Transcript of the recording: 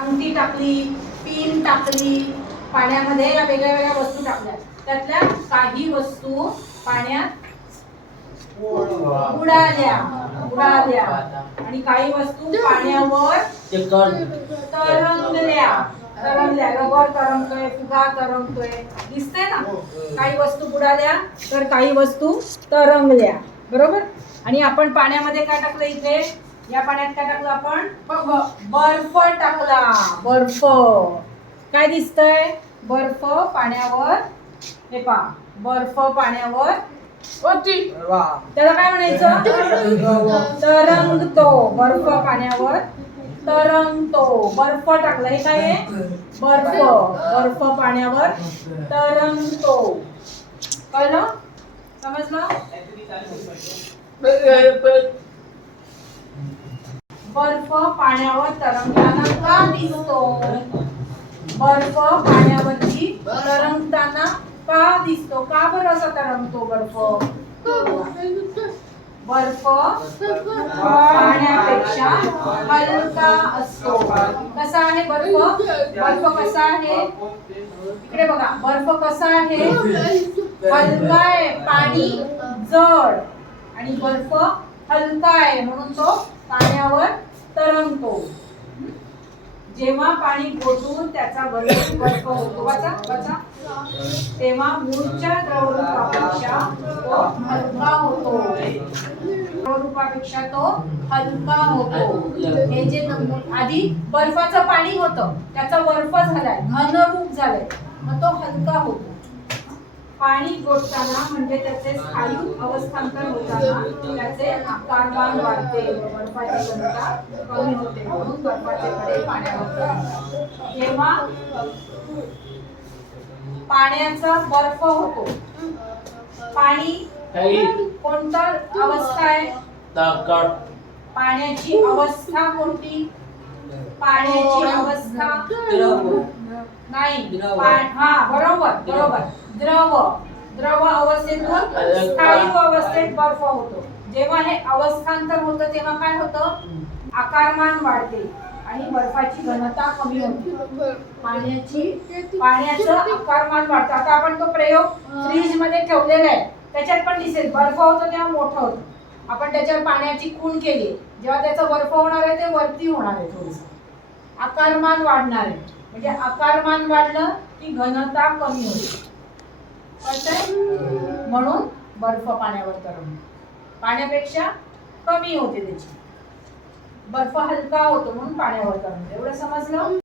अंगठी टाकली पिन टाकली पाण्यामध्ये या वेगळ्या वेगळ्या वस्तू टाकल्या. त्यातल्या काही वस्तू पाण्यात बुडाल्या बुडाल्या आणि काही वस्तू पाण्यावर तरंगल्या. तरंगल्या. रबर तरंगतोय फुगा तरंगतोय. दिसतंय ना? काही वस्तू बुडाल्या तर काही वस्तू तरंगल्या. बरोबर? आणि आपण पाण्यामध्ये काय टाकलं इथे? या पाण्यात काय टाकलं आपण? बर्फ टाकला. बर्फ. काय दिसतंय? बर्फ पाण्यावर. हे पा बर्फ पाण्यावर. त्याला काय म्हणायचं? तरंगतो. बर्फ पाण्यावर. तरंगतो. बर्फ टाकला हे काय? आहे बर्फ. बर्फ पाण्यावर. तरंगतो. कळलं? समजलं? बर्फ पाण्यावर तरंगताना का दिसतो? बर्फ पाण्यावरती तरंगताना का दिसतो? का बरं असा तरंगतो बर्फ? बर्फ पाण्यापेक्षा हलका असतो. कसा आहे बर्फ? बर्फ कसा आहे? इकडे बघा. बर्फ कसा आहे? हलका आहे. पाणी जड. आणि बर्फ हलका आहे म्हणून तो पाण्यावर तरंगतो. जेव्हा पाणी गोठून त्याचा बर्फ बर्फ होतो वाचा वाचा तेव्हा मूळच्या द्रवरूपापेक्षा तो हलका होतो. द्रवरूपापेक्षा तो हलका होतो. हे जे आधी बर्फाचं पाणी होतं त्याचा बर्फ झालाय घनरूप झालाय. मग तो हलका होतो. पाणी गोठताना म्हणजे त्याचे स्थायू अवस्थांतर होताना त्याचे आकारमान वाढते. बर्फाची घनता कमी होते. म्हणून बर्फाचे कडे पाण्यावर तरंगतात. जेव्हा पाण्याचा बर्फ होतो पाणी कोणता अवस्था आहे? पाण्याची अवस्था कोणती? पाण्याची अवस्था नाही. हा बरोबर बरोबर. द्रव. द्रव अवस्थेतून स्थायू अवस्थेत बर्फ होतो. जेव्हा हे अवस्थांतर होतं तेव्हा काय होतं? आकारमान वाढते आणि बर्फाची घनता कमी होते. पाण्याची पाण्याचं आकारमान वाढतं. आता आपण तो प्रयोग फ्रीजमध्ये ठेवलेला आहे. त्याच्यात पण दिसेल बर्फ होतो तेव्हा मोठं होतं. आपण त्याच्यावर पाण्याची खूण केली. जेव्हा त्याचा बर्फ होणार आहे ते वरती होणार आहे थोडस. आकारमान वाढणार आहे. म्हणजे आकारमान वाढलं की घनता कमी होते. कळतंय म्हणून बर्फ पाण्यावर तरंग पाण्यापेक्षा कमी होते त्याची. बर्फ हलका होतो म्हणून पाण्यावर तरंगतो एवढं समजलं?